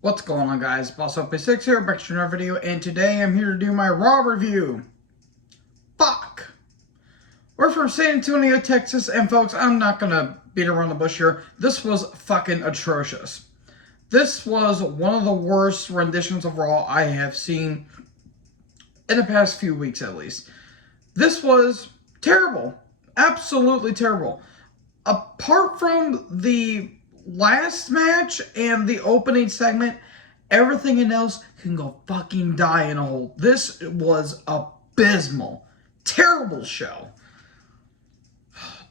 What's going on, guys? Boss Up 6 here, back to another video, and today I'm here to do my Raw review. Fuck! We're from San Antonio, Texas, and folks, I'm not gonna beat around the bush here. This was fucking atrocious. This was one of the worst renditions of Raw I have seen in the past few weeks, at least. This was terrible. Absolutely terrible. Apart from the last match and the opening segment, everything else can go fucking die in a hole. This was abysmal. Terrible show.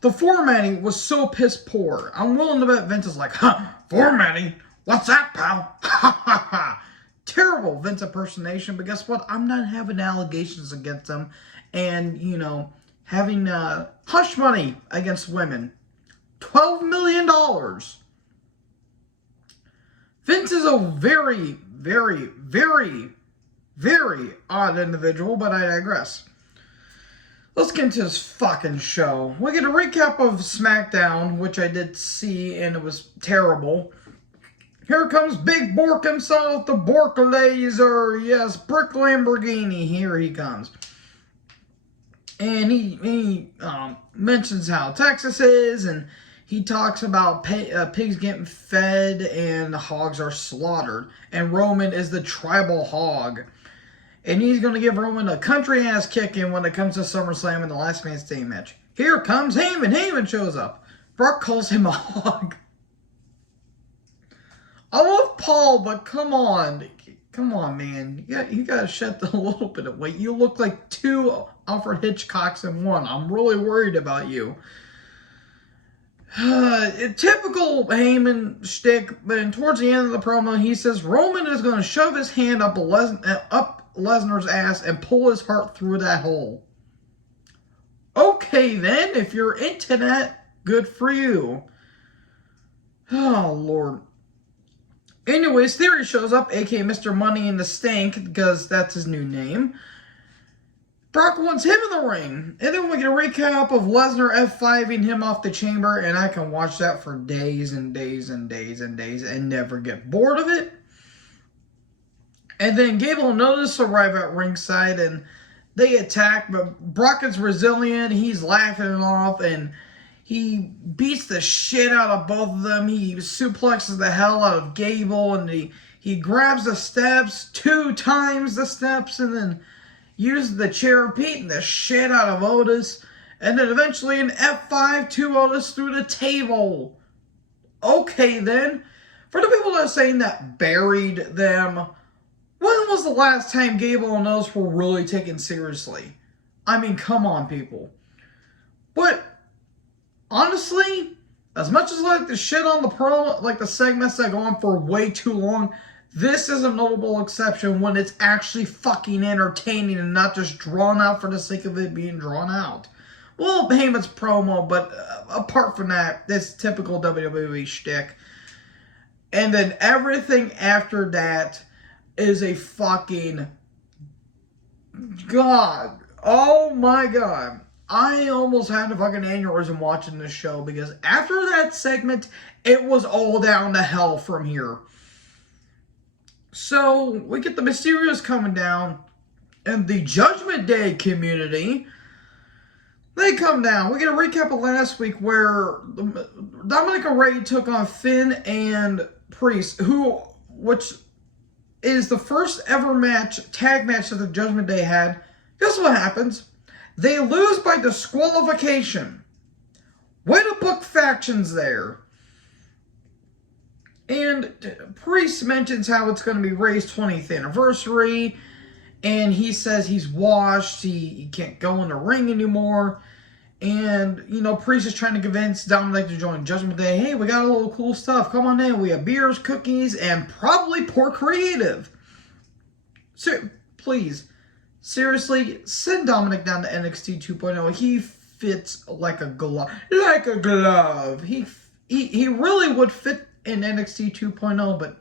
The formatting was so piss poor. I'm willing to bet Vince is like, formatting? What's that, pal? Ha ha ha. Terrible Vince impersonation, but guess what? I'm not having allegations against him and, having hush money against women. $12 million. Vince is a very, very, very, very odd individual, but I digress. Let's get into this fucking show. We get a recap of SmackDown, which I did see, and it was terrible. Here comes Big Bork himself, the Bork Laser. Yes, Brick Lamborghini. Here he comes. And he mentions how Texas is, and he talks about pigs getting fed and the hogs are slaughtered. And Roman is the tribal hog. And he's going to give Roman a country-ass kicking when it comes to SummerSlam in the Last Man Standing match. Here comes Heyman. Heyman shows up. Brock calls him a hog. I love Paul, but come on. Come on, man. You got to shed a little bit of weight. You look like two Alfred Hitchcocks in one. I'm really worried about you. Typical Heyman shtick, but towards the end of the promo, he says Roman is going to shove his hand up Lesnar's ass and pull his heart through that hole. Okay, then, if you're into that, good for you. Oh, Lord. Anyways, Theory shows up, aka Mr. Money in the Stank, because that's his new name. Brock wants him in the ring. And then we get a recap of Lesnar F5ing him off the chamber, and I can watch that for days and days and days and days and never get bored of it. And then Gable and Otis arrive at ringside, and they attack, but Brock is resilient. He's laughing it off, and he beats the shit out of both of them. He suplexes the hell out of Gable, and he grabs the steps, 2 times the steps, and then uses the chair, beating the shit out of Otis. And then eventually an F5 to Otis through the table. Okay, then. For the people that are saying that buried them, when was the last time Gable and Otis were really taken seriously? I mean, come on, people. But honestly, as much as I like the shit on the promo, like the segments that go on for way too long, this is a notable exception when it's actually fucking entertaining and not just drawn out for the sake of it being drawn out. Well, Heyman's promo, but apart from that, it's typical WWE shtick. And then everything after that is a fucking God. Oh my God. I almost had a fucking aneurysm watching this show because after that segment, it was all down to hell from here. So, we get the Mysterios coming down, and the Judgment Day community, they come down. We get a recap of last week where Dominic and Ray took on Finn and Priest, which is the first ever tag match that the Judgment Day had. Guess what happens? They lose by disqualification. Way to book factions there. And Priest mentions how it's going to be Ray's 20th anniversary. And he says he's washed. He can't go in the ring anymore. And, Priest is trying to convince Dominic to join Judgment Day. Hey, we got a little cool stuff. Come on in. We have beers, cookies, and probably poor creative. So, please, seriously, send Dominic down to NXT 2.0. He fits like a glove. Like a glove. He really would fit in NXT 2.0, but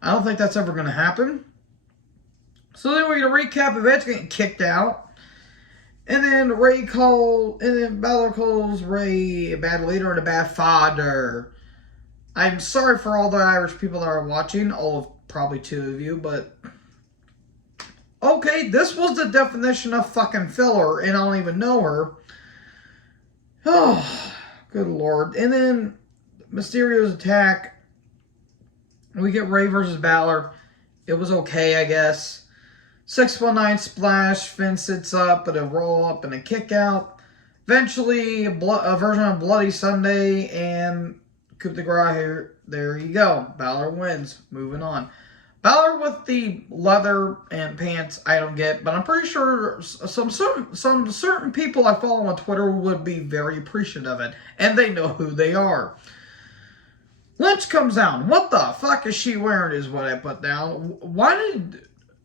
I don't think that's ever going to happen. So then we're going to recap of Edge getting kicked out. And then Balor calls Ray a bad leader and a bad father. I'm sorry for all the Irish people that are watching, all of probably 2 of you, but okay, this was the definition of fucking filler, and I don't even know her. Oh, good lord. And then Mysterio's attack. We get Ray versus Balor. It was okay, I guess. 619 splash. Finn sits up, but a roll up and a kick out. Eventually, a version of Bloody Sunday and coup de grace here. There you go. Balor wins. Moving on. Balor with the leather and pants, I don't get, but I'm pretty sure some certain people I follow on Twitter would be very appreciative of it, and they know who they are. Lynch comes down. What the fuck is she wearing is what I put down.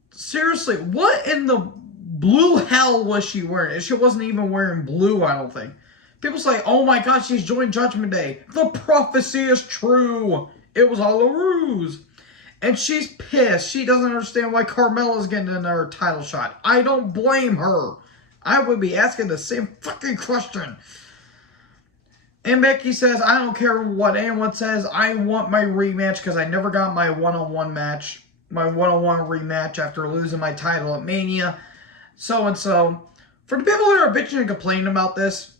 Seriously, what in the blue hell was she wearing? She wasn't even wearing blue, I don't think. People say, oh my god, she's joined Judgment Day. The prophecy is true. It was all a ruse. And she's pissed. She doesn't understand why Carmella's getting another title shot. I don't blame her. I would be asking the same fucking question. And Becky says, I don't care what anyone says. I want my rematch because I never got my one-on-one match. My one-on-one rematch after losing my title at Mania. So-and-so. For the people that are bitching and complaining about this,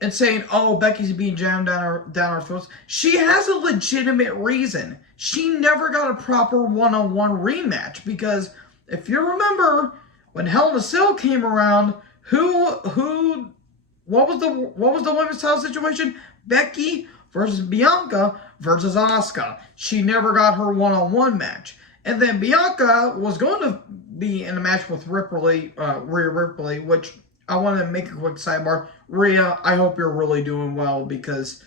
and saying, oh, Becky's being jammed down her throats. She has a legitimate reason. She never got a proper one-on-one rematch. Because, if you remember, when Hell in a Cell came around, what was the women's title situation? Becky versus Bianca versus Asuka. She never got her one-on-one match. And then Bianca was going to be in a match with Rhea Ripley, which I want to make a quick sidebar. Rhea, I hope you're really doing well because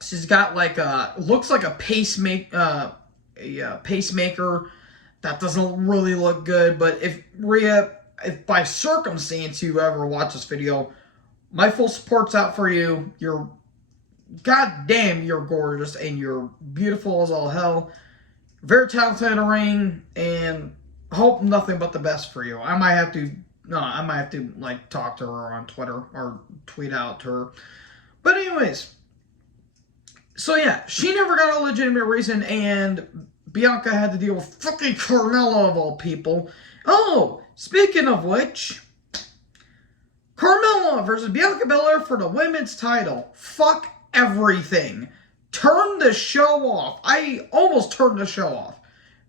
she's got looks like a pacemaker that doesn't really look good. But if by circumstance you ever watch this video, my full support's out for you. You're goddamn, you're gorgeous and you're beautiful as all hell. Very talented in a ring, and hope nothing but the best for you. I might have to talk to her on Twitter or tweet out to her. But anyways, so yeah, she never got a legitimate reason, and Bianca had to deal with fucking Carmella of all people. Oh, speaking of which, Carmella versus Bianca Belair for the women's title. Fuck everything. Turn the show off. I almost turned the show off.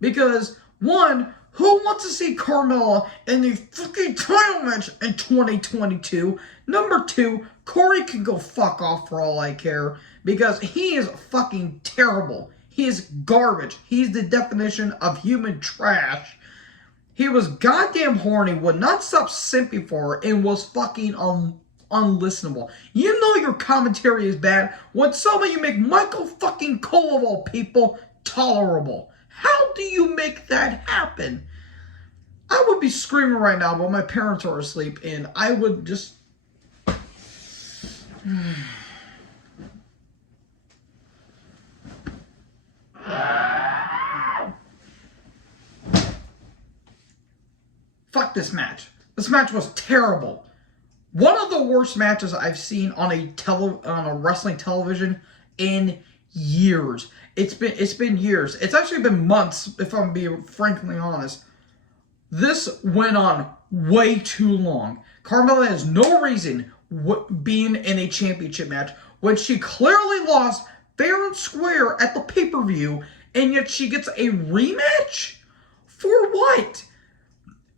Because, one, who wants to see Carmella in the fucking title match in 2022? Number two, Corey can go fuck off for all I care. Because he is fucking terrible. He is garbage. He's the definition of human trash. He was goddamn horny, would not stop simping for her, and was fucking unlistenable. You know your commentary is bad when some of you make Michael fucking Cole of all people tolerable. How do you make that happen? I would be screaming right now, but my parents are asleep, and I would just... Fuck this match. This match was terrible. One of the worst matches I've seen on a wrestling television in years. It's been years. It's actually been months, if I'm being frankly honest. This went on way too long. Carmella has no reason being in a championship match when she clearly lost fair and square at the pay-per-view, and yet she gets a rematch? For what?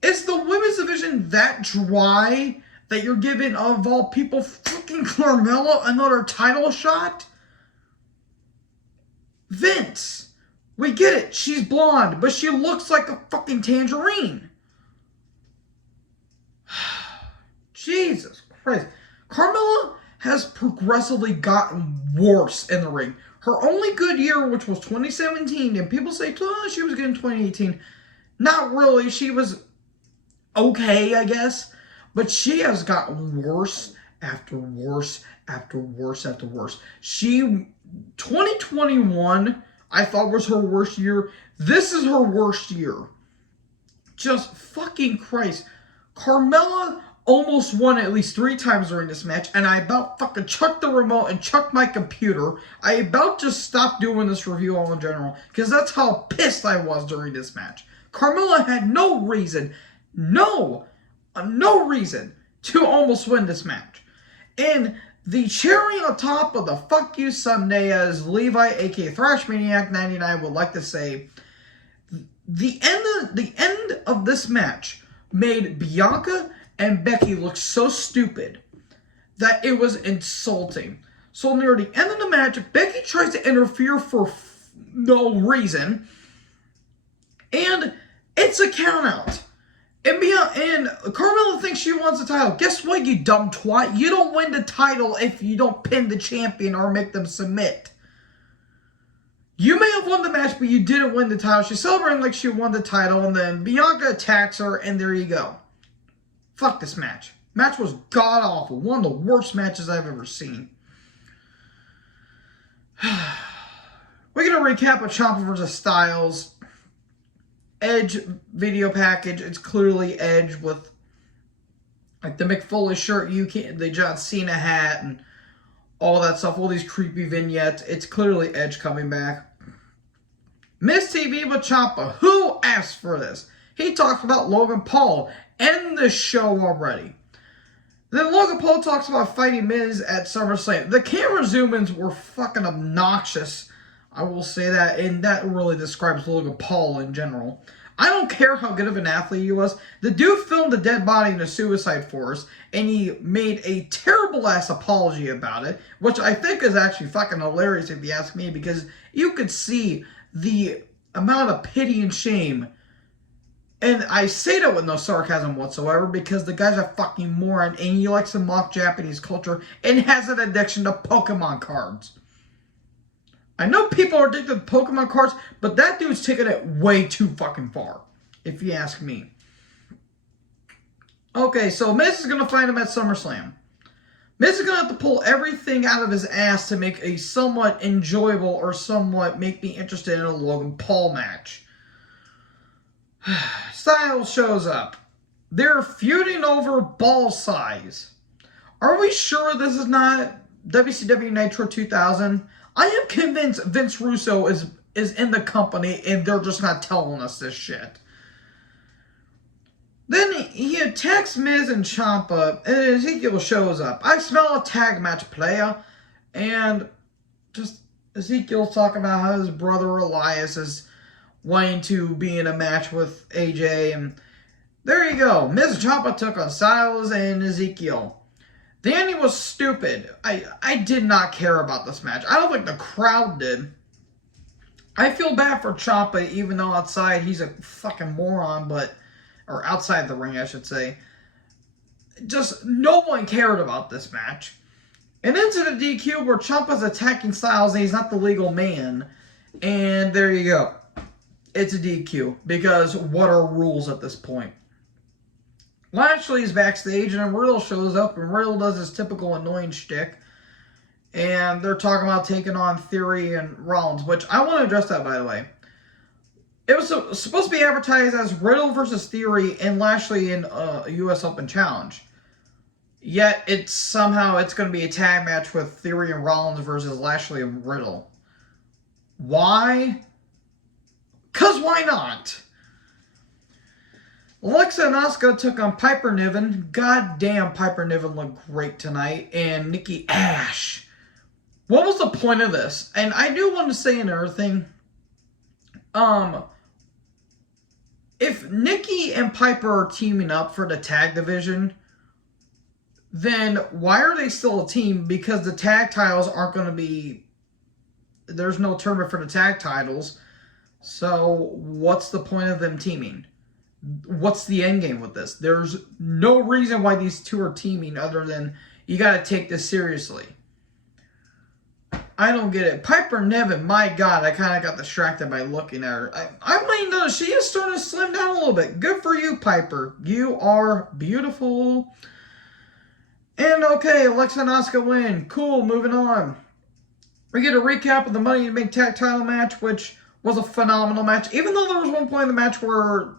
Is the women's division that dry that you're giving, of all people, fucking Carmella another title shot? Vince, we get it. She's blonde, but she looks like a fucking tangerine. Jesus Christ. Carmella has progressively gotten worse in the ring. Her only good year, which was 2017, and people say, oh, she was good in 2018. Not really. She was okay, I guess. But she has gotten worse after worse after worse after worse. 2021, I thought was her worst year. This is her worst year. Just fucking Christ. Carmella almost won at least 3 times during this match, and I about fucking chucked the remote and chucked my computer. I about just stopped doing this review all in general, because that's how pissed I was during this match. Carmella had no reason to almost win this match. And the cherry on top of the fuck you Sunday, as Levi, aka Thrash Maniac 99, would like to say, the end of this match made Bianca and Becky look so stupid that it was insulting. So near the end of the match, Becky tries to interfere for no reason, and it's a countout. And Carmella thinks she wants the title. Guess what, you dumb twat? You don't win the title if you don't pin the champion or make them submit. You may have won the match, but you didn't win the title. She's celebrating like she won the title, and then Bianca attacks her, and there you go. Fuck this match. Match was god-awful. One of the worst matches I've ever seen. We're going to recap of Ciampa vs. Styles. Edge video package. It's clearly Edge with like the Mick Foley shirt, the John Cena hat, and all that stuff. All these creepy vignettes. It's clearly Edge coming back. Miss TV with Ciampa. Who asked for this? He talked about Logan Paul. End the show already. Then Logan Paul talks about fighting Miz at SummerSlam. The camera zoom-ins were fucking obnoxious. I will say that, and that really describes Logan Paul in general. I don't care how good of an athlete he was. The dude filmed a dead body in a Suicide Forest, and he made a terrible-ass apology about it, which I think is actually fucking hilarious if you ask me, because you could see the amount of pity and shame. And I say that with no sarcasm whatsoever, because the guy's a fucking moron, and he likes to mock Japanese culture, and has an addiction to Pokemon cards. I know people are addicted to Pokemon cards, but that dude's taking it way too fucking far, if you ask me. Okay, so Miz is going to fight him at SummerSlam. Miz is going to have to pull everything out of his ass to make a somewhat enjoyable or somewhat make me interested in a Logan Paul match. Styles shows up. They're feuding over ball size. Are we sure this is not WCW Nitro 2000? I am convinced Vince Russo is in the company and they're just not telling us this shit. Then he attacks Miz and Ciampa, and Ezekiel shows up. I smell a tag match, player. And just Ezekiel's talking about how his brother Elias is wanting to be in a match with AJ. And there you go. Miz and Ciampa took on Styles and Ezekiel. The ending was stupid. I did not care about this match. I don't think the crowd did. I feel bad for Ciampa, even though outside he's a fucking moron, or outside the ring, I should say. Just no one cared about this match. And into the DQ where Ciampa's attacking Styles and he's not the legal man. And there you go. It's a DQ. Because what are rules at this point? Lashley's backstage and Riddle shows up and Riddle does his typical annoying shtick. And they're talking about taking on Theory and Rollins, which I want to address that, by the way. It was supposed to be advertised as Riddle versus Theory and Lashley in a U.S. Open Challenge. Yet, it's going to be a tag match with Theory and Rollins versus Lashley and Riddle. Why? Because why not? Alexa and Asuka took on Piper Niven. God damn, Piper Niven looked great tonight. And Nikki Ash. What was the point of this? And I do want to say another thing. If Nikki and Piper are teaming up for the tag division, then why are they still a team? Because the tag titles aren't going to be... There's no tournament for the tag titles. So what's the point of them teaming? What's the end game with this? There's no reason why these two are teaming other than you got to take this seriously. I don't get it. Piper Niven, my God, I kind of got distracted by looking at her. I might notice she is starting to slim down a little bit. Good for you, Piper. You are beautiful. And okay, Alexa and Asuka win. Cool, moving on. We get a recap of the Money in the Bank tag title match, which was a phenomenal match. Even though there was one point in the match where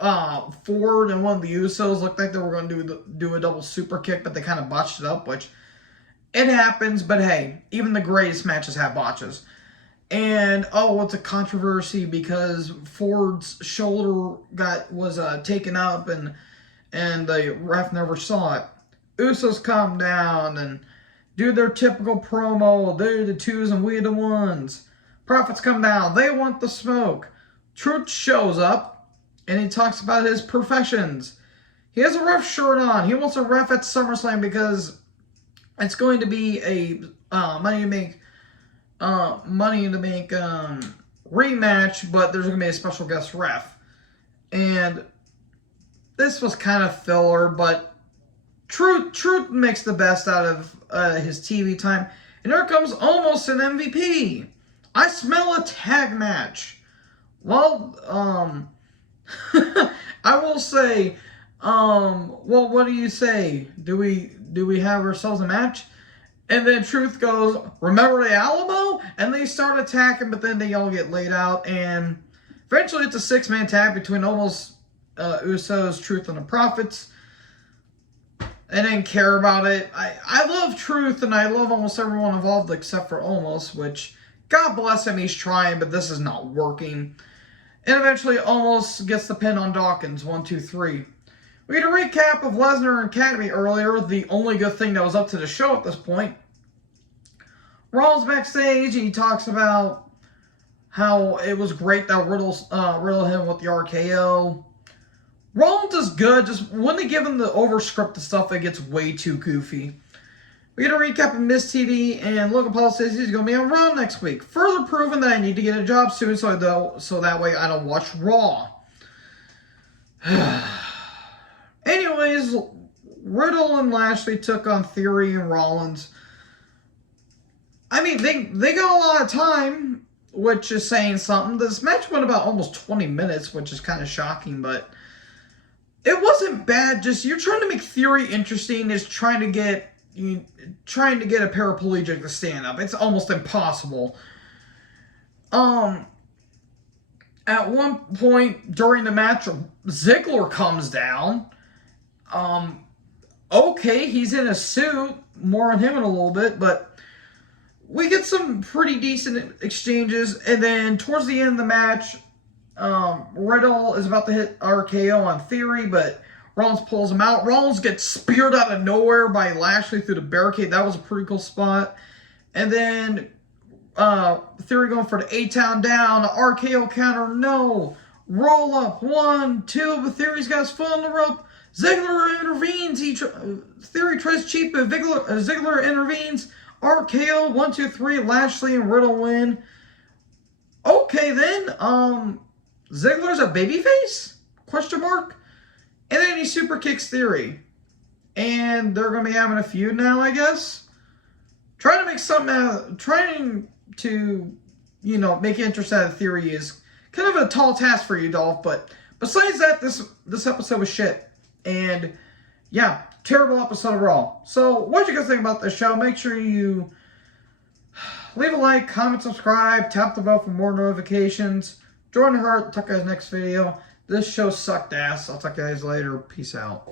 Ford and one of the Usos looked like they were going to do a double super kick, but they kind of botched it up, which it happens. But hey, even the greatest matches have botches. And it's a controversy because Ford's shoulder was taken up and the ref never saw it. Usos come down and do their typical promo. They're the twos and we the ones. Profits come down. They want the smoke. Truth shows up and he talks about his professions. He has a ref shirt on. He wants a ref at SummerSlam because it's going to be a Money to Make rematch, but there's going to be a special guest ref. And this was kind of filler, but Truth makes the best out of his TV time. And here comes almost an MVP. I smell a tag match. Well, I will say, well, what do you say? Do we have ourselves a match? And then Truth goes, remember the Alamo? And they start attacking, but then they all get laid out. And eventually it's a 6-man tag between almost Usos, Truth, and the Profits. I didn't care about it. I love Truth, and I love almost everyone involved except for Almost, which, God bless him, he's trying, but this is not working. And eventually Almost gets the pin on Dawkins, 1, 2, 3. We had a recap of Lesnar and Academy earlier, the only good thing that was up to the show at this point. Rollins backstage, and he talks about how it was great that Riddle hit him with the RKO. Rollins is good, just when they give him the over-scripted stuff, it gets way too goofy. We get a recap of Miz TV, and Logan Paul says he's going to be on Raw next week. Further proving that I need to get a job soon so that way I don't watch Raw. Anyways, Riddle and Lashley took on Theory and Rollins. I mean, they got a lot of time, which is saying something. This match went about almost 20 minutes, which is kind of shocking, but it wasn't bad. Just you're trying to make Theory interesting, is trying to get a paraplegic to stand up. It's almost impossible. At one point during the match, Ziggler comes down. Okay, he's in a suit. More on him in a little bit, but we get some pretty decent exchanges. And then towards the end of the match, Riddle is about to hit RKO on Theory, but Rollins pulls him out. Rollins gets speared out of nowhere by Lashley through the barricade. That was a pretty cool spot. And then Theory going for the A-Town down. RKO counter, no. Roll up, 1, 2, but Theory's got his foot on the rope. Ziggler intervenes. Theory tries to cheat, but Ziggler intervenes. RKO, 1, 2, 3. Lashley and Riddle win. Okay, then. Ziggler's a babyface? Question mark. And then he super kicks Theory. And they're going to be having a feud now, I guess. Trying to, make interest out of Theory is kind of a tall task for you, Dolph. But besides that, this episode was shit. And, yeah, terrible episode of Raw. So, what did you guys think about this show? Make sure you leave a like, comment, subscribe, tap the bell for more notifications. Join the heart. Talk to you guys next video. This show sucked ass. I'll talk to you guys later. Peace out.